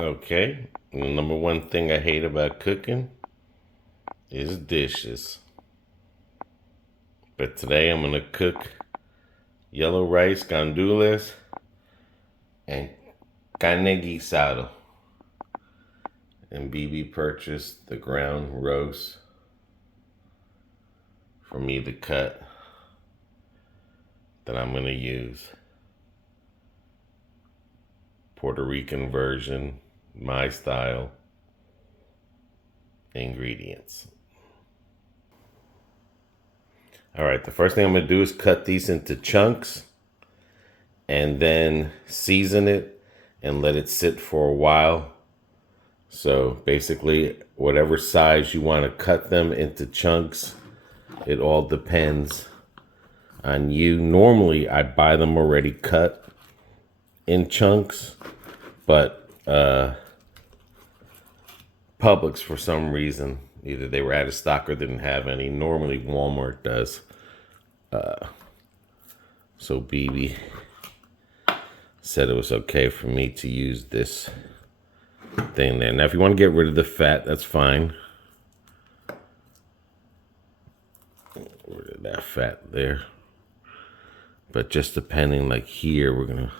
Okay, the number one thing I hate about cooking is dishes. But today I'm gonna cook yellow rice, gandules, and carne guisado. And BB purchased the ground roast for me to cut that I'm gonna use. Puerto Rican version, my style, ingredients. All right, the first thing I'm gonna do is cut these into chunks and then season it and let it sit for a while. So basically, whatever size you want to cut them into chunks, it all depends on you. Normally, I buy them already cut in chunks, but Publix, for some reason, either they were out of stock or didn't have any. Normally, Walmart does. So BB said it was okay for me to use this thing there. Now, if you want to get rid of the fat, that's fine. Get rid of that fat there. But just depending, like here, we're going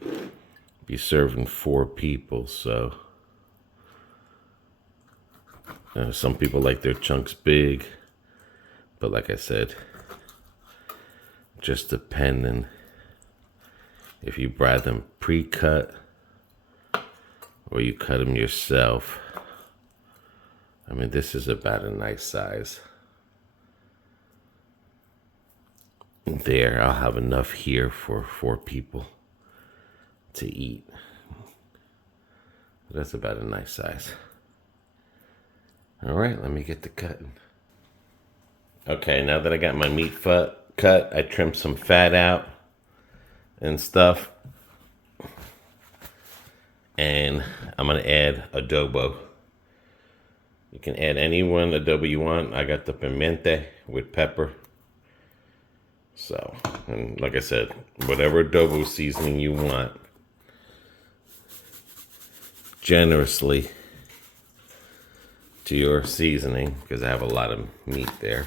to be serving 4 people, so some people like their chunks big, but like I said, just depending if you buy them pre-cut or you cut them yourself. I mean, this is about a nice size. There, I'll have enough here for 4 people to eat. That's about a nice size. All right, let me get to cutting. Okay, now that I got my meat cut, I trimmed some fat out and stuff. And I'm gonna add adobo. You can add any one adobo you want. I got the pimienta with pepper. So, and like I said, whatever adobo seasoning you want, generously to your seasoning, because I have a lot of meat there.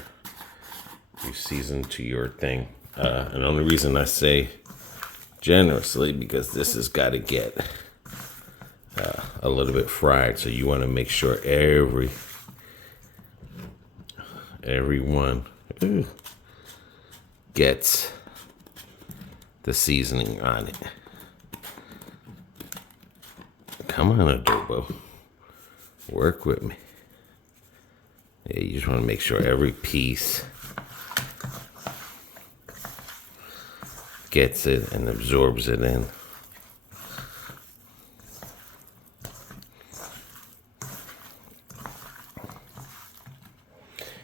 You season to your thing. And the only reason I say generously, because this has got to get a little bit fried. So you want to make sure everyone gets the seasoning on it. Come on, adobo. Work with me. Yeah, you just want to make sure every piece gets it and absorbs it in.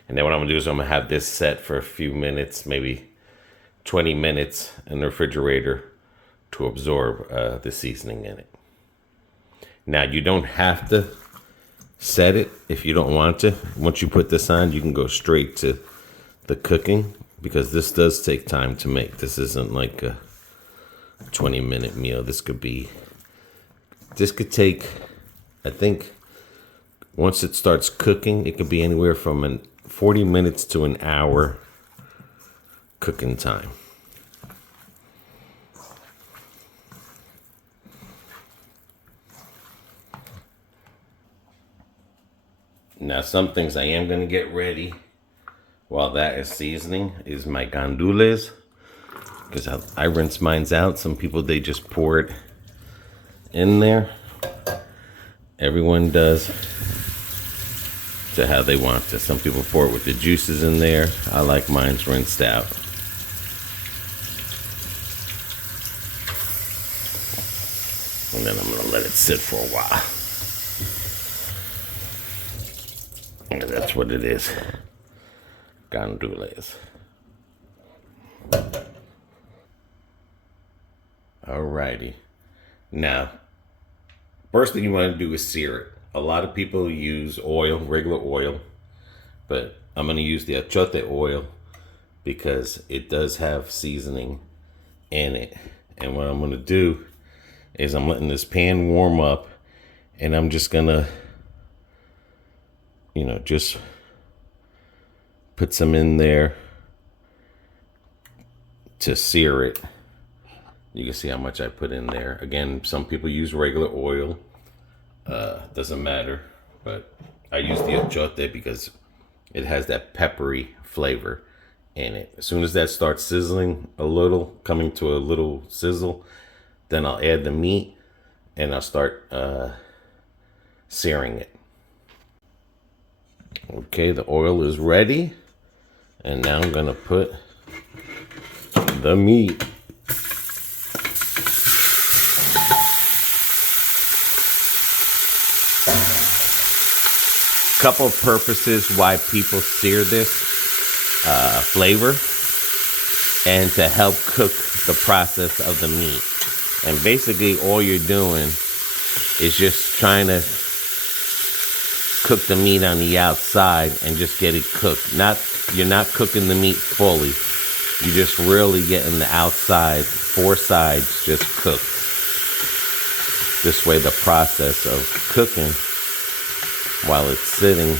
And then what I'm gonna do is I'm gonna have this set for a few minutes, maybe 20 minutes in the refrigerator to absorb the seasoning in it. Now, you don't have to set it if you don't want to. Once you put this on, you can go straight to the cooking, because this does take time to make. This isn't like a 20-minute meal. This could take, I think, once it starts cooking, it could be anywhere from 40 minutes to an hour cooking time. Now, some things I am going to get ready while that is seasoning is my gandules, because I rinse mine out. Some people, they just pour it in there. Everyone does to how they want to. Some people pour it with the juices in there. I like mine's rinsed out. And then I'm going to let it sit for a while. And that's what it is. Gandules. Alrighty. Now, first thing you want to do is sear it. A lot of people use oil, regular oil, but I'm going to use the achote oil because it does have seasoning in it. And what I'm going to do is I'm letting this pan warm up, And I'm just gonna, just put some in there to sear it. You can see how much I put in there. Again, some people use regular oil. Doesn't matter. But I use the achote because it has that peppery flavor in it. As soon as that starts sizzling a little, coming to a little sizzle, then I'll add the meat and I'll start searing it. Okay, the oil is ready. And now I'm gonna put the meat. Couple of purposes why people sear this flavor, and to help cook the process of the meat. And basically all you're doing is just trying to cook the meat on the outside and just get it cooked. You're not cooking the meat fully. You're just really getting the outside, 4 sides just cooked. This way the process of cooking while it's sitting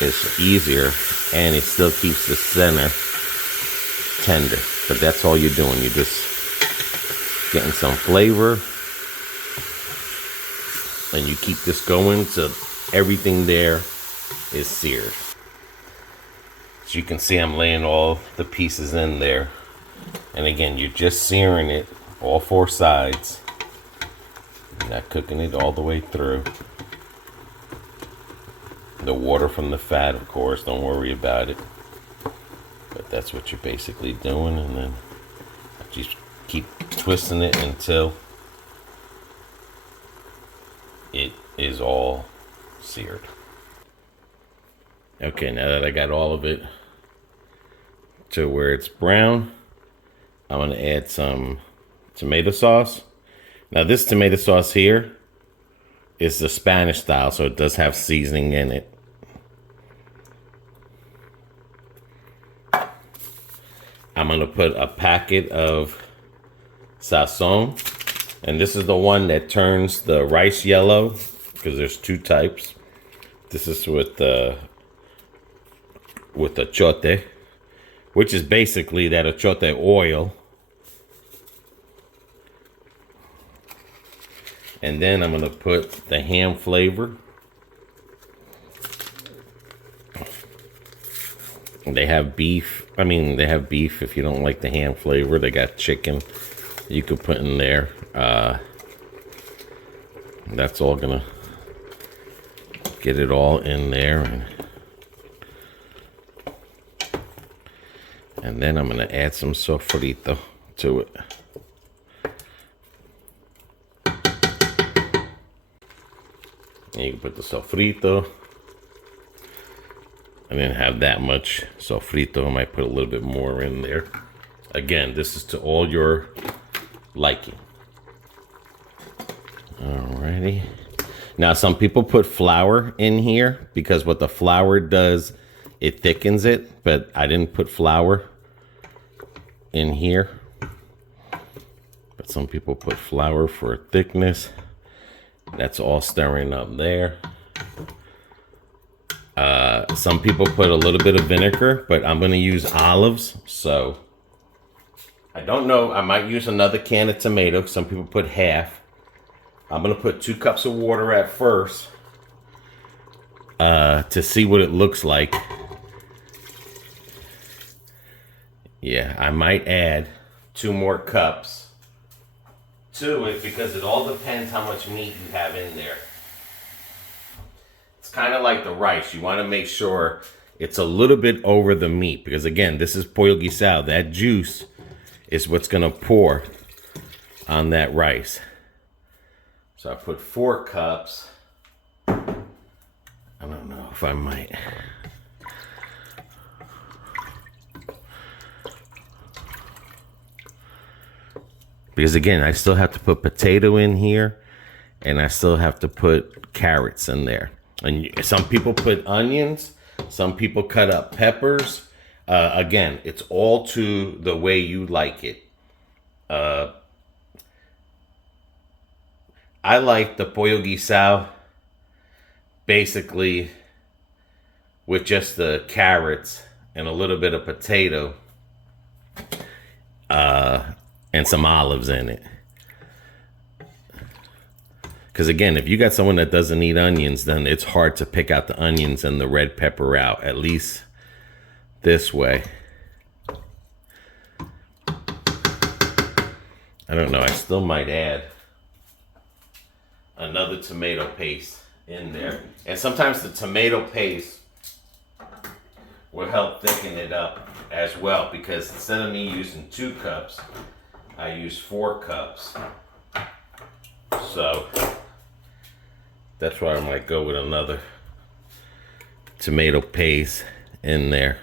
is easier, and it still keeps the center tender. But that's all you're doing. You're just getting some flavor, and you keep this going till everything there is seared. As you can see, I'm laying all the pieces in there, and again, you're just searing it all 4 sides. You're not cooking it all the way through. The water from the fat, of course, don't worry about it. But that's what you're basically doing, and then just keep twisting it until it is all seared. Okay, now that I got all of it to where it's brown, I'm gonna add some tomato sauce. Now this tomato sauce here is the Spanish style, so it does have seasoning in it. I'm gonna put a packet of sazon, and this is the one that turns the rice yellow, because there's 2 types. This is with achote, which is basically that achote oil. And then I'm gonna put the ham flavor. They have beef. They have beef if you don't like the ham flavor. They got chicken you could put in there. That's all gonna get it all in there. And then I'm gonna add some sofrito to it. And you can put the sofrito. I didn't have that much sofrito. I might put a little bit more in there. Again, this is to all your liking. Alrighty. Now, some people put flour in here because what the flour does, it thickens it. But I didn't put flour in here. But some people put flour for thickness. That's all stirring up there. Some people put a little bit of vinegar, but I'm going to use olives. So I don't know. I might use another can of tomato. Some people put half. I'm going to put 2 cups of water at first to see what it looks like. Yeah, I might add 2 more cups to it because it all depends how much meat you have in there. It's kind of like the rice. You want to make sure it's a little bit over the meat because, again, this is pollo guisado. That juice is what's going to pour on that rice. So I put 4 cups. I don't know if I might. Because, again, I still have to put potato in here and I still have to put carrots in there. And some people put onions. Some people cut up peppers. Again, it's all to the way you like it. I like the pollo guisado basically with just the carrots and a little bit of potato and some olives in it. Because again, if you got someone that doesn't eat onions, then it's hard to pick out the onions and the red pepper out, at least this way. I don't know, I still might add another tomato paste in there. And sometimes the tomato paste will help thicken it up as well, because instead of me using 2 cups, I use 4 cups. So that's why I might go with another tomato paste in there.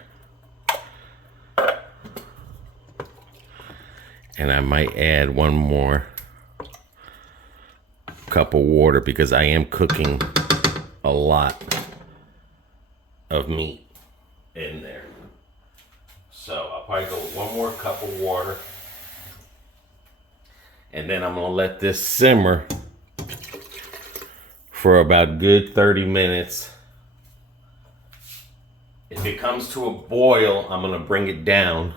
And I might add 1 more cup of water because I am cooking a lot of meat in there. So I'll probably go with 1 more cup of water. And then I'm gonna let this simmer for about good 30 minutes. If it comes to a boil, I'm gonna bring it down,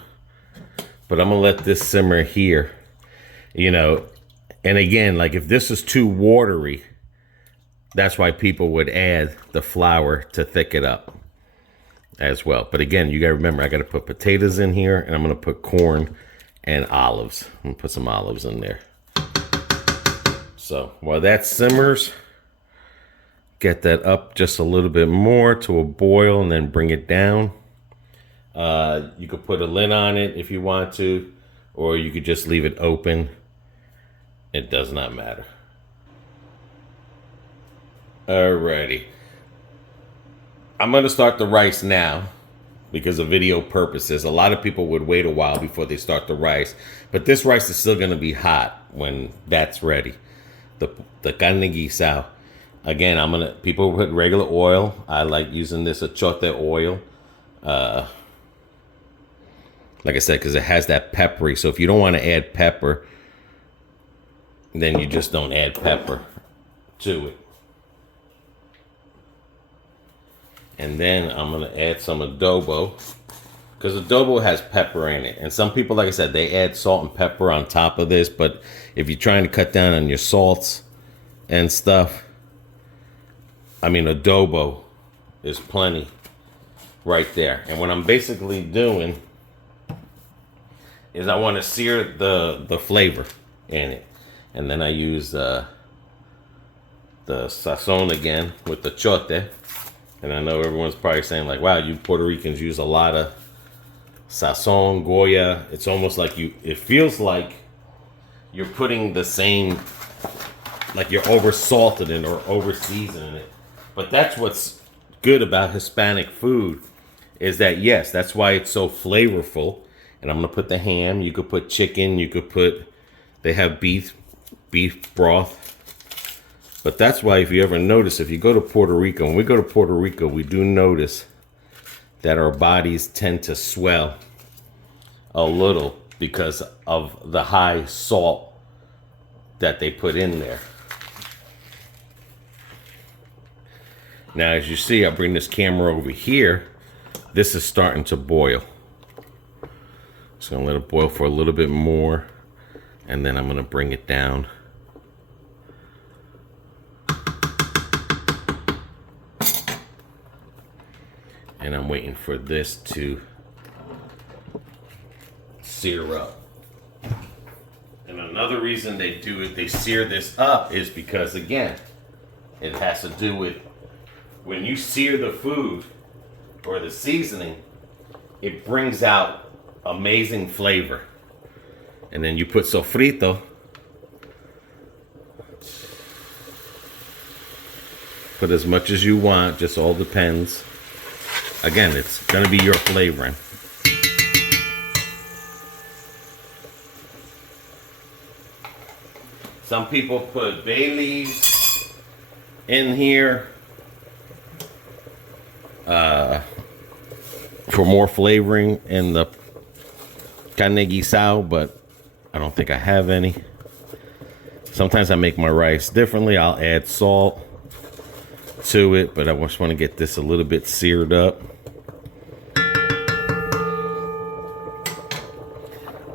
but I'm gonna let this simmer here, you know. And again, like if this is too watery, that's why people would add the flour to thicken it up as well. But again, you gotta remember, I gotta put potatoes in here, and I'm gonna put corn and olives. I'm gonna put some olives in there. So while that simmers, get that up just a little bit more to a boil and then bring it down. You could put a lid on it if you want to, or you could just leave it open. It does not matter. Alrighty. I'm gonna start the rice now because of video purposes. A lot of people would wait a while before they start the rice, but this rice is still gonna be hot when that's ready. The carne guisado. Again, people put regular oil. I like using this achote oil. Like I said, because it has that peppery. So if you don't want to add pepper, then you just don't add pepper to it. And then I'm going to add some adobo, because adobo has pepper in it. And some people, like I said, they add salt and pepper on top of this. But if you're trying to cut down on your salts and stuff, I mean, adobo is plenty right there. And what I'm basically doing is I want to sear the flavor in it. And then I use the sazon again with the chote. And I know everyone's probably saying like, wow, you Puerto Ricans use a lot of sazon, Goya. It's almost like it feels like you're putting the same, like you're over salted it or over seasoning it. But that's what's good about Hispanic food, is that, yes, that's why it's so flavorful. And I'm going to put the ham. You could put chicken. You could put, they have beef broth. But that's why, if you ever notice, if you go to Puerto Rico, when we go to Puerto Rico, we do notice that our bodies tend to swell a little because of the high salt that they put in there. Now, as you see, I bring this camera over here. This is starting to boil. So I'm going to let it boil for a little bit more, and then I'm going to bring it down. And I'm waiting for this to sear up. And another reason they do it, they sear this up, is because, again, it has to do with when you sear the food or the seasoning, it brings out amazing flavor. And then you put sofrito. Put as much as you want, just all depends. Again, it's gonna be your flavoring. Some people put bay leaves in here for more flavoring in the carne guisado, but I don't think I have any. Sometimes I make my rice differently. I'll add salt to it, but I just want to get this a little bit seared up.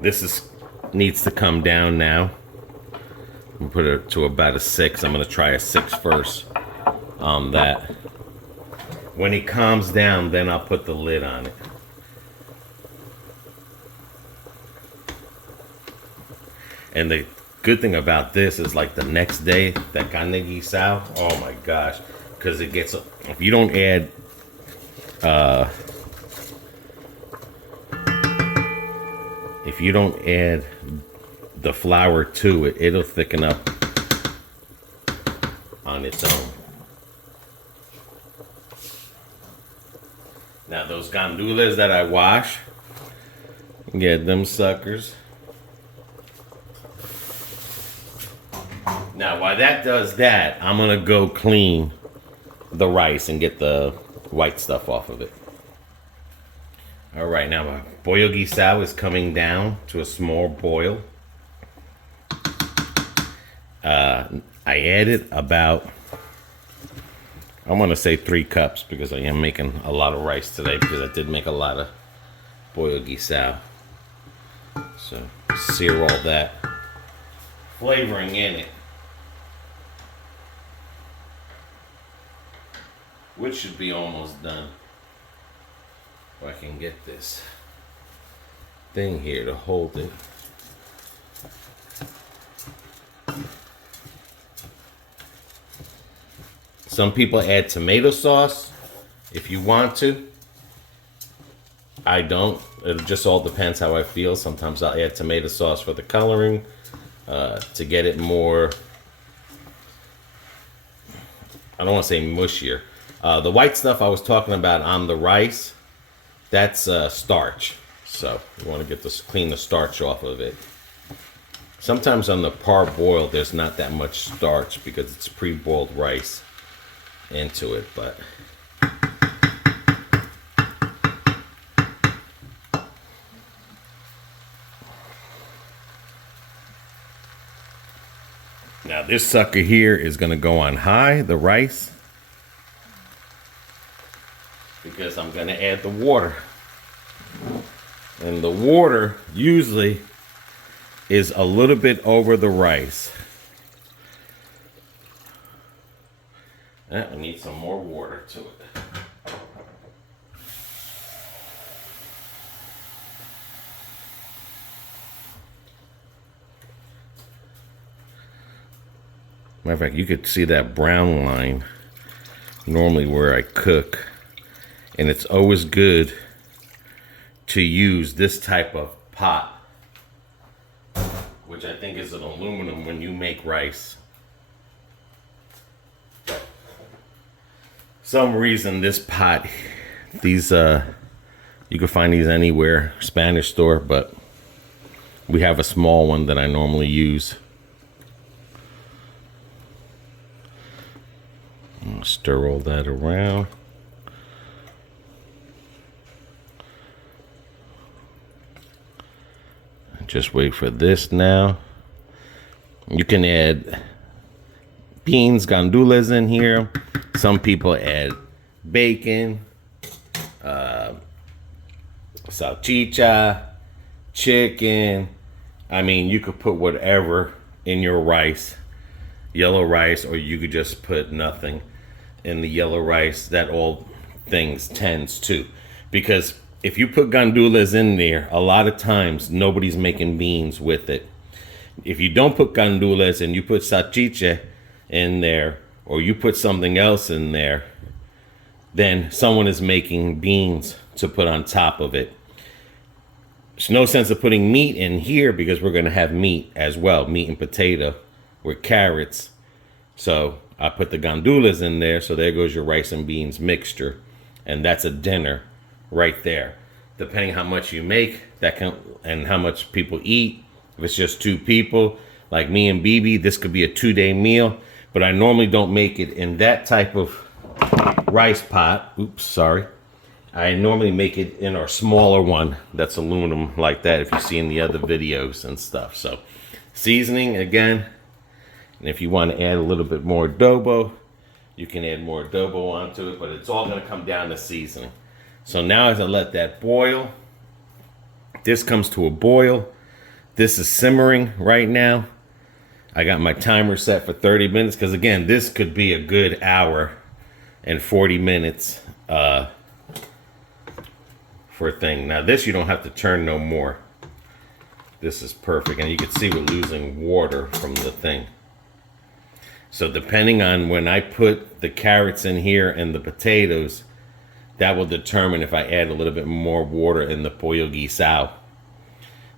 This needs to come down now. I'm gonna put it to about a 6. I'm gonna try a 6 first on that. When it calms down, then I'll put the lid on it. And the good thing about this is, like, the next day, that carne guisado, oh my gosh, because it gets, if you don't add the flour to it, it'll thicken up on its own. Now those gandules that I wash, get them suckers. Now while that does that, I'm gonna go clean the rice and get the white stuff off of it. All right, now my pollo guisado is coming down to a small boil. I added about, I want to say 3 cups because I am making a lot of rice today, because I did make a lot of pollo guisado. So sear all that flavoring in it, which should be almost done. If I can get this thing here to hold it. Some people add tomato sauce if you want to. I don't. It just all depends how I feel. Sometimes I'll add tomato sauce for the coloring, to get it more, I don't want to say mushier. The white stuff I was talking about on the rice, that's starch. So you want to get this, clean the starch off of it. Sometimes on the parboiled, there's not that much starch because it's pre-boiled rice into it, but now this sucker here is going to go on high, the rice, because I'm going to add the water. And the water usually is a little bit over the rice. I need some more water to it. Matter of fact, you could see that brown line normally where I cook. And it's always good to use this type of pot, which I think is an aluminum when you make rice. Some reason this pot, these you can find these anywhere, Spanish store, but we have a small one that I normally use. Stir all that around. Just wait for this now. You can add beans, gandules in here. Some people add bacon, salchicha, chicken. I mean, you could put whatever in your rice, yellow rice, or you could just put nothing in the yellow rice. That all things tends to, because if you put gandules in there, a lot of times nobody's making beans with it. If you don't put gandules and you put salchicha in there, or you put something else in there, then someone is making beans to put on top of it. There's no sense of putting meat in here because we're going to have meat as well, meat and potato with carrots. So I put the gandules in there, so there goes your rice and beans mixture, and that's a dinner right there. Depending how much you make, that can, and how much people eat. If it's just 2 people, like me and Bibi, this could be a 2-day meal. But I normally don't make it in that type of rice pot. Oops, sorry. I normally make it in our smaller one that's aluminum like that, if you see in the other videos and stuff. So seasoning, again, And if you want to add a little bit more adobo, you can add more adobo onto it, but it's all going to come down to seasoning. So now as I let that boil, this comes to a boil. This is simmering right now. I got my timer set for 30 minutes because, again, this could be a good hour and 40 minutes for a thing. Now, this you don't have to turn no more. This is perfect. And you can see we're losing water from the thing. So depending on when I put the carrots in here and the potatoes, that will determine if I add a little bit more water in the pollo guisado.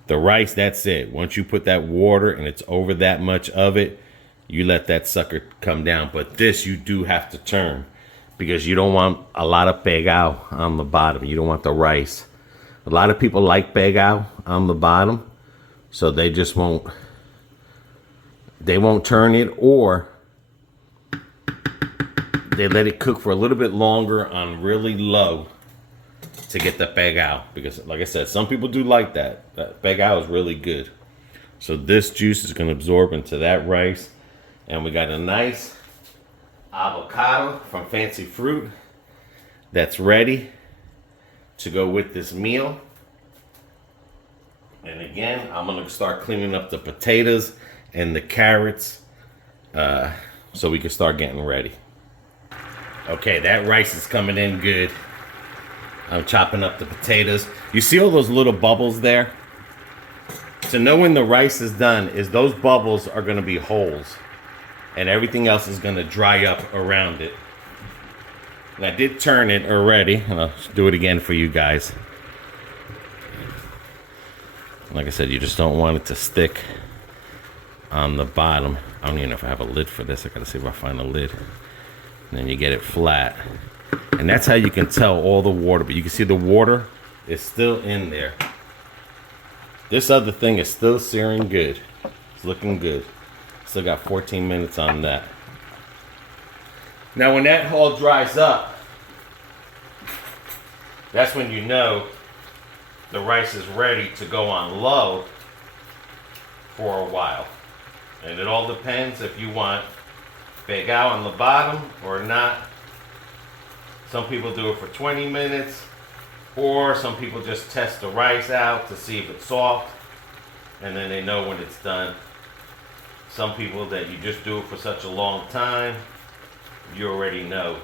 The rice, that's it. Once you put that water and it's over that much of it, you let that sucker come down. But this you do have to turn because you don't want a lot of pegao on the bottom. You don't want the rice. A lot of people like pegao on the bottom, so they just won't turn it, or they let it cook for a little bit longer on really low to get the pegao, because like I said, some people do like that. That pegao is really good. So this juice is going to absorb into that rice, and we got a nice avocado from Fancy Fruit that's ready to go with this meal. And again, I'm going to start cleaning up the potatoes and the carrots so we can start getting ready. Okay, that rice is coming in good. I'm chopping up the potatoes. You see all those little bubbles there? To know when the rice is done is those bubbles are going to be holes, and everything else is going to dry up around it. And I did turn it already, and I'll do it again for you guys. Like I said, you just don't want it to stick on the bottom. I don't even know if I have a lid for this. I got to see if I find a lid. And then you get it flat. And that's how you can tell all the water. But you can see the water is still in there. This other thing is still searing good. It's looking good. Still got 14 minutes on that. Now when that all dries up, that's when you know the rice is ready to go on low for a while. And it all depends if you want pegao on the bottom or not. Some people do it for 20 minutes, or some people just test the rice out to see if it's soft, and then they know when it's done. Some people that you just do it for such a long time, you already know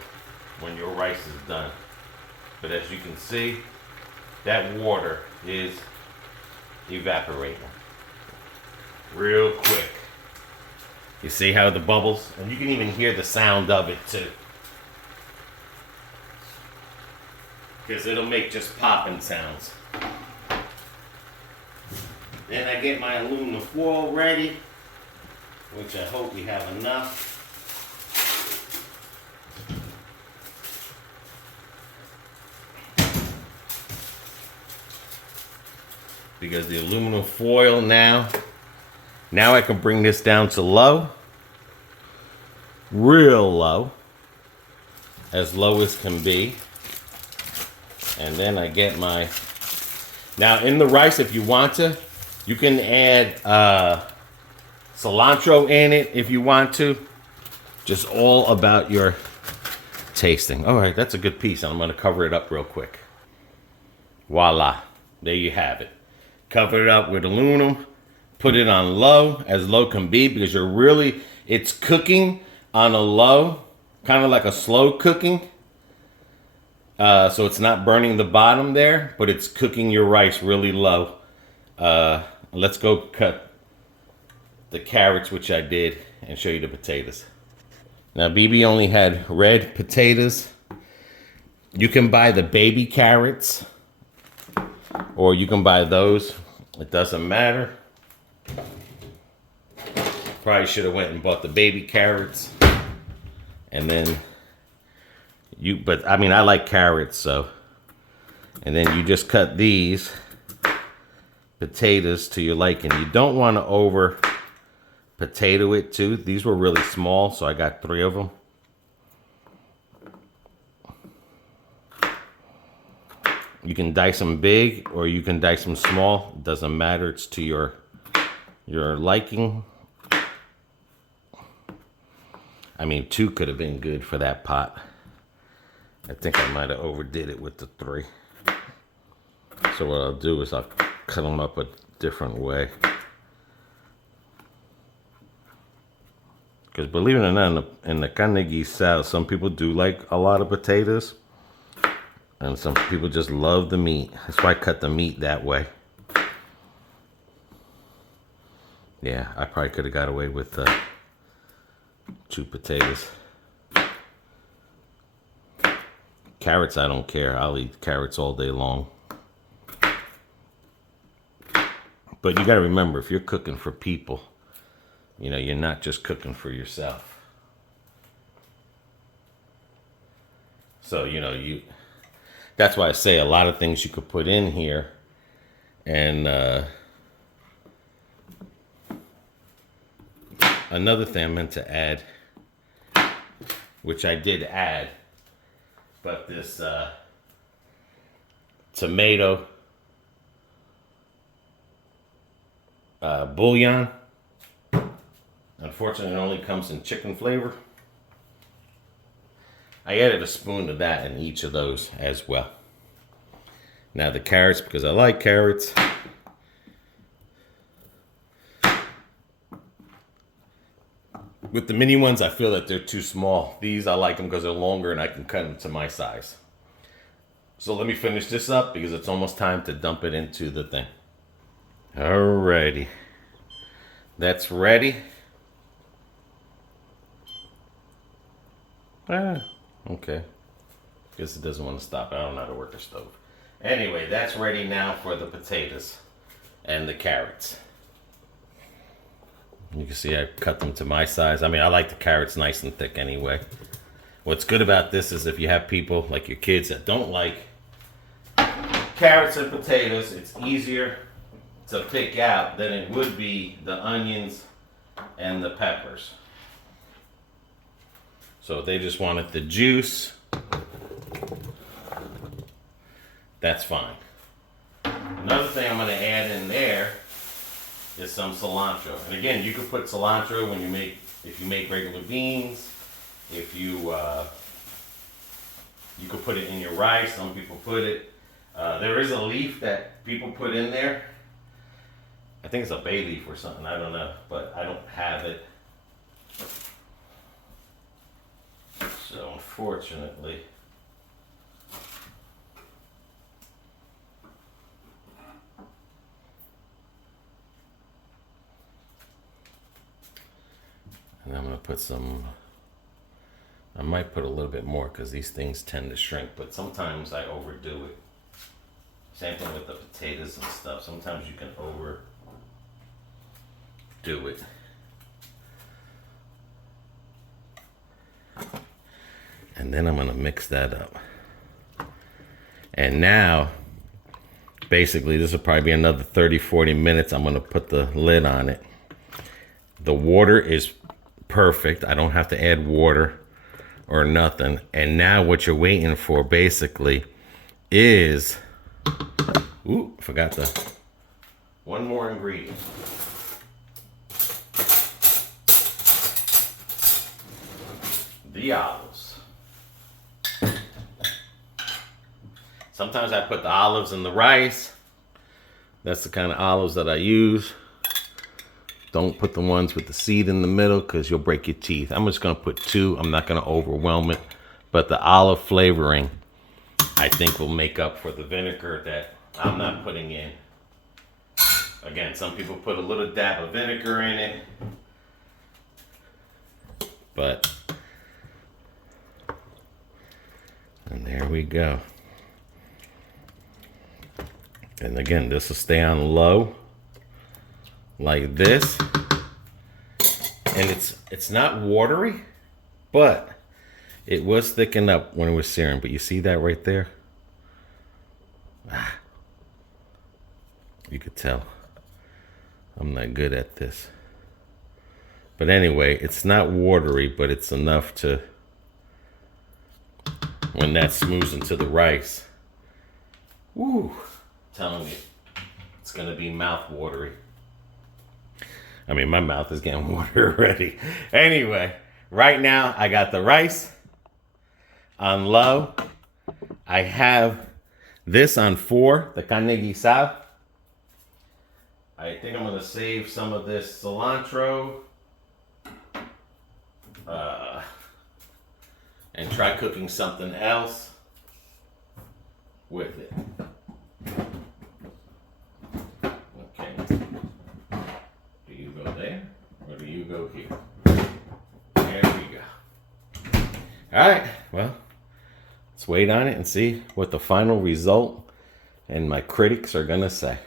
when your rice is done. But as you can see, that water is evaporating real quick. You see how the bubbles, and you can even hear the sound of it too, because it'll make just popping sounds. Then I get my aluminum foil ready, which I hope we have enough. Because the aluminum foil now I can bring this down to low, real low, as low as can be. And then I get my, now in the rice, if you want to, you can add cilantro in it if you want to. Just all about your tasting. All right, that's a good piece. I'm going to cover it up real quick. Voila, there you have it. Cover it up with aluminum. Put it on low, as low can be, because it's cooking on a low, kind of like a slow cooking. So it's not burning the bottom there, but it's cooking your rice really low. Let's go cut the carrots, which I did, and show you the potatoes. Now, BB only had red potatoes. You can buy the baby carrots, or you can buy those. It doesn't matter. Probably should have went and bought the baby carrots. And then but I mean, I like carrots, so. And then you just cut these potatoes to your liking. You don't want to over potato it too. These were really small, so I got 3 of them. You can dice them big or you can dice them small. It doesn't matter. It's to your liking. I mean, 2 could have been good for that pot. I think I might have overdid it with the 3. So what I'll do is I'll cut them up a different way. Because believe it or not, in the carne guisado, some people do like a lot of potatoes. And some people just love the meat. That's why I cut the meat that way. Yeah, I probably could have got away with 2 potatoes. Carrots, I don't care. I'll eat carrots all day long. But you got to remember, if you're cooking for people, you know, you're not just cooking for yourself. So, you know, that's why I say a lot of things you could put in here. And another thing I meant to add, which I did add, but this tomato bouillon, unfortunately it only comes in chicken flavor. I added a spoon of that in each of those as well. Now the carrots, because I like carrots. With the mini ones, I feel that they're too small. These, I like them because they're longer and I can cut them to my size. So let me finish this up because it's almost time to dump it into the thing. Alrighty. That's ready. Okay. Guess it doesn't want to stop. I don't know how to work the stove. Anyway, that's ready now for the potatoes and the carrots. You can see I cut them to my size. I mean, I like the carrots nice and thick anyway. What's good about this is if you have people like your kids that don't like carrots and potatoes, it's easier to pick out than it would be the onions and the peppers. So if they just wanted the juice, that's fine. Another thing I'm going to add in there is some cilantro. And again, you could put cilantro when if you make regular beans. If you could put it in your rice. Some people put it. There is a leaf that people put in there. I think it's a bay leaf or something. I don't know, but I don't have it. So unfortunately, and I'm going to put some, I might put a little bit more because these things tend to shrink, but sometimes I overdo it. Same thing with the potatoes and stuff. Sometimes you can overdo it. And then I'm going to mix that up. And now, basically, this will probably be another 30, 40 minutes. I'm going to put the lid on it. The water is perfect. I don't have to add water or nothing. And now what you're waiting for, basically, is... Ooh, forgot one more ingredient. The olives. Sometimes I put the olives in the rice. That's the kind of olives that I use. Don't put the ones with the seed in the middle because you'll break your teeth. I'm just going to put 2. I'm not going to overwhelm it. But the olive flavoring, I think, will make up for the vinegar that I'm not putting in. Again, some people put a little dab of vinegar in it. But, and there we go. And again, this will stay on low like this. And it's not watery, but it was thickened up when it was searing. But you see that right there? You could tell I'm not good at this. But anyway, it's not watery, but it's enough to, when that smooths into the rice, woo, telling you, it's gonna be mouth watery. I mean, my mouth is getting water already. Anyway, right now I got the rice on low. I have this on 4, the carne guisado. I think I'm gonna save some of this cilantro and try cooking something else with it. Okay. Do you go there or do you go here? There we go. All right, well, let's wait on it and see what the final result and my critics are gonna say.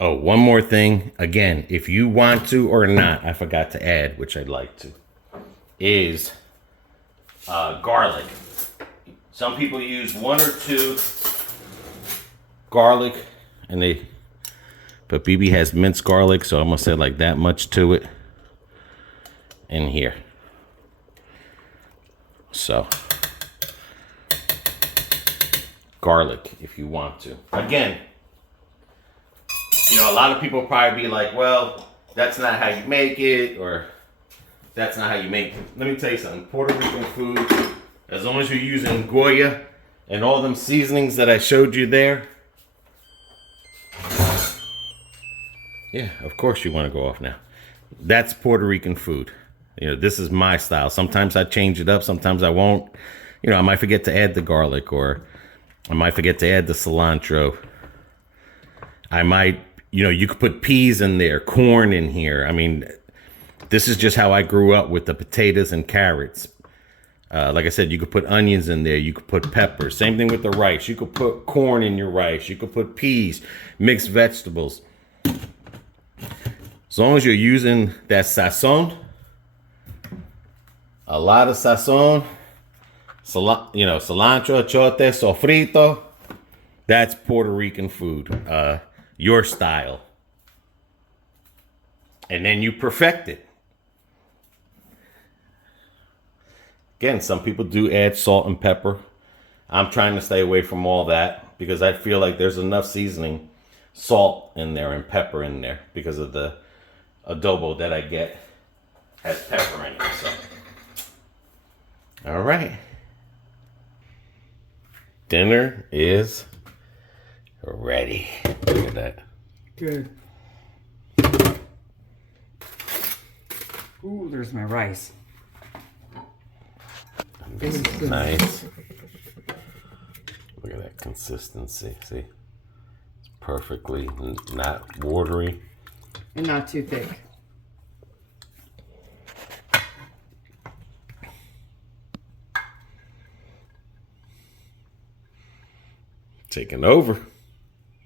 Oh, one more thing. Again, if you want to or not, I forgot to add, which I'd like to, is garlic. Some people use 1 or 2 garlic, but BB has minced garlic, so I'm gonna say like that much to it in here. So, garlic if you want to. Again, you know, a lot of people probably be like, well, that's not how you make it, or that's not how you make it. Let me tell you something. Puerto Rican food, as long as you're using Goya and all them seasonings that I showed you there. Yeah, of course you want to go off now. That's Puerto Rican food. You know, this is my style. Sometimes I change it up, sometimes I won't. You know, I might forget to add the garlic, or I might forget to add the cilantro. I might, you know, you could put peas in there, corn in here. I mean, this is just how I grew up with the potatoes and carrots. Like I said, you could put onions in there. You could put peppers. Same thing with the rice. You could put corn in your rice. You could put peas, mixed vegetables. As long as you're using that sazon, a lot of sazon, you know, cilantro, chote, sofrito, that's Puerto Rican food. Your style. And then you perfect it. Again, some people do add salt and pepper. I'm trying to stay away from all that because I feel like there's enough seasoning, salt in there and pepper in there, because of the adobo that I get has pepper in it. So, all right. Dinner is ready. Look at that. Good. Ooh, there's my rice. This is nice. Look at that consistency. See? It's perfectly not watery. And not too thick. Taking over.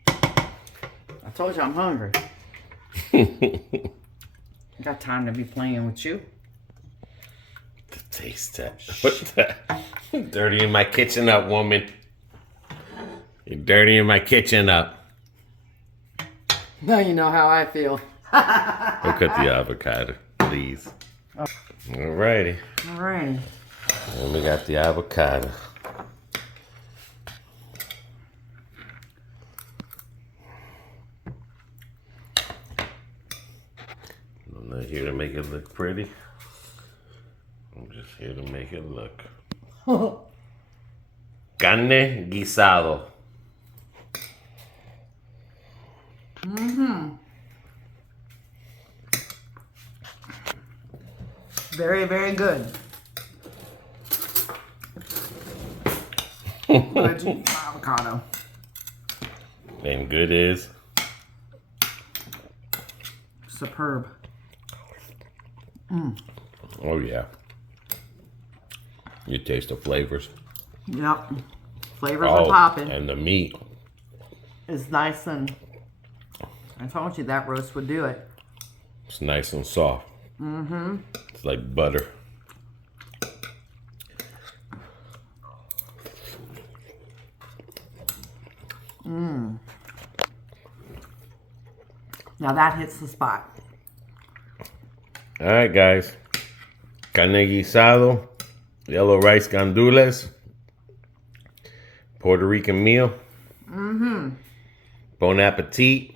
I told you I'm hungry. Got time to be playing with you. The taste test. What the? Dirtying my kitchen up, woman. You're dirtying my kitchen up. Now you know how I feel. Go cut the avocado, please. Oh. Alrighty. Alrighty. And we got the avocado. I'm not here to make it look pretty. I'm just here to make it look. Carne Guisado. Mm-hmm. Very, very good. Avocado. And good is? Superb. Oh yeah. You taste the flavors. Yep. Flavors are popping. And the meat. It's nice, and I told you that roast would do it. It's nice and soft. Mm-hmm. It's like butter. Now that hits the spot. All right, guys. Carne Guisado Yellow Rice Gandules. Puerto Rican meal. Bon appetit.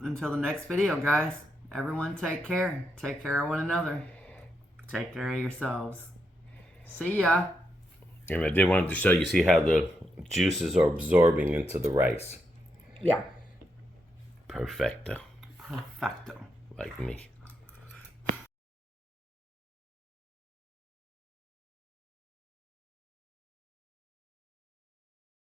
Until the next video, guys. Everyone take care. Take care of one another. Take care of yourselves. See ya. And I did want to show you, see how the juices are absorbing into the rice. Yeah. Perfecto. Perfecto. Like me.